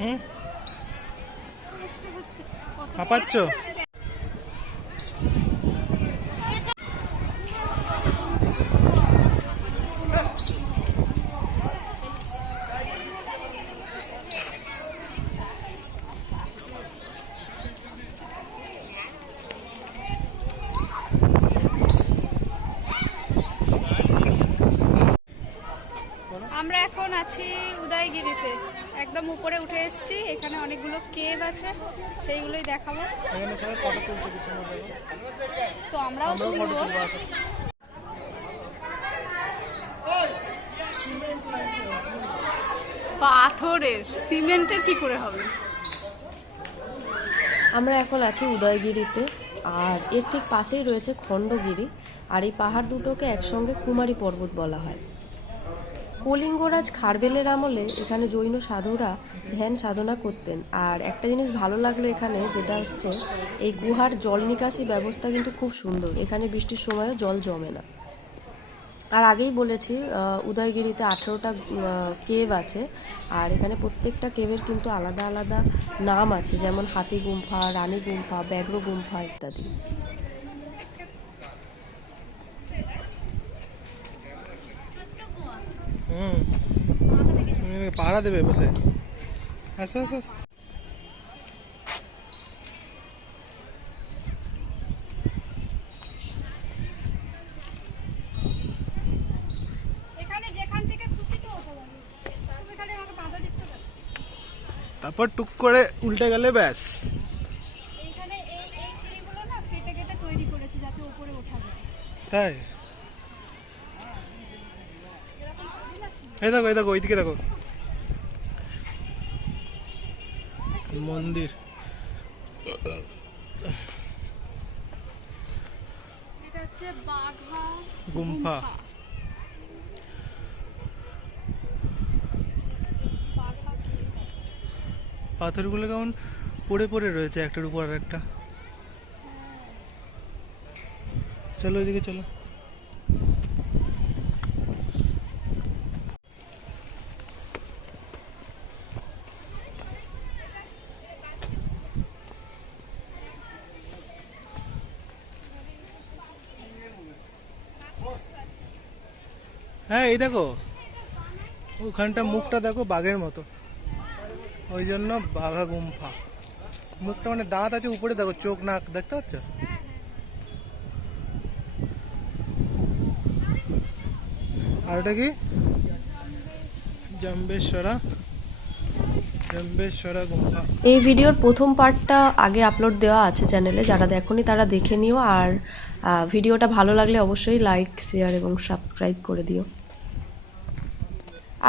হুম, হাঁপাচ্ছ? আমরা এখন আছি উদয়গিরিতে, একদম উপরে উঠে এসেছি। এখানে অনেকগুলো কেভ আছে, সেইগুলোই দেখাবো। এখানে সবাই ফটো তুলছে, কি সুন্দর দেখো। তো আমরাও ফটো তুলবো। তুলবো, আসো। পাথরের, সিমেন্টের কি করে হবে? আমরা এখন আছি উদয়গিরিতে, আর এর ঠিক পাশেই রয়েছে খণ্ডগিরি। আর এই পাহাড় দুটোকে একসঙ্গে কুমারী পর্বত বলা হয়। কলিঙ্গরাজ খারবেলের আমলে এখানে জৈন সাধুরা ধ্যান সাধনা করতেন। আর একটা জিনিস ভালো লাগলো এখানে, যেটা হচ্ছে এই গুহার জল নিকাশি ব্যবস্থা কিন্তু খুব সুন্দর। এখানে বৃষ্টির সময়ও জল জমে না। আর আগেই বলেছি উদয়গিরিতে 18টা কেভ আছে। আর এখানে প্রত্যেকটা কেভের কিন্তু আলাদা আলাদা নাম আছে, যেমন হাতি গুম্ফা, রানী গুম্ফা, ব্যাঘ্র গুম্ফা ইত্যাদি। পাহারা দেবে বসে। আসো আসো আসো। এখানে যেখান থেকে খুশি তো ওঠা যাবে, তুমি খালি আমাকে বাধা দিচ্ছ কেন? তারপর টুক করে উল্টে গেলে ব্যাস। এইখানে এই এই সিঁড়িগুলো না কেটে কেটে তৈরি করেছে যাতে উপরে ওঠা যায়। তাই? এই দেখো, এই দেখো, ওইদিকে দেখো, মন্দির। এটা হচ্ছে বাঘা গুম্ফা। পাথরগুলো কেমন পড়ে পড়ে রয়েছে একটার উপর আর একটা। চলো ওইদিকে চলো। হ্যাঁ, এই দেখো ওখানটা, মুখটা দেখো বাঘের মতো, ওই জন্য বাঘা গুম্ফা। মুখটা মানে দাঁত আছে উপরে, দেখো চোখ নাক দেখতে পাচ্ছ। আর ওটা কি? জাম্বেশ্বরা, জাম্বেশ্বরা গুম্ফা। এই ভিডিওর প্রথম পার্টটা আগে আপলোড দেওয়া আছে চ্যানেলে, যারা দেখোনি তারা দেখে নিও। আর ভিডিওটা ভালো লাগলে অবশ্যই লাইক, শেয়ার এবং সাবস্ক্রাইব করে দিও।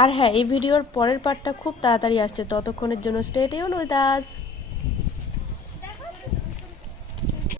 আর হ্যাঁ, এই ভিডিওর পরের পার্টটা খুব তাড়াতাড়ি আসছে, ততক্ষণের জন্য স্টে টিউন উইথ আস।